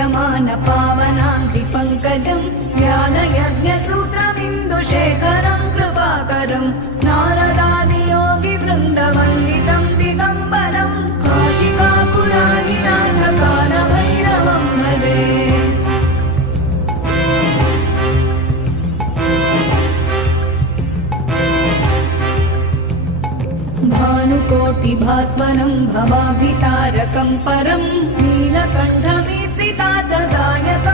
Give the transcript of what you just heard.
स्तूयमान पावनाङ्घ्रिपङ्कजं ज्ञानयज्ञसूत्रमिन्दुशेखरं कृपाकरं नारदादियोगिवृन्दवन्दितं दिगम्बरं काशिकापुराधिनाथ कालभैरवं भजे। भानुकोटिभास्वरं भवाभितारकं परं नीलकण्ठमीप्सितार्थदायकं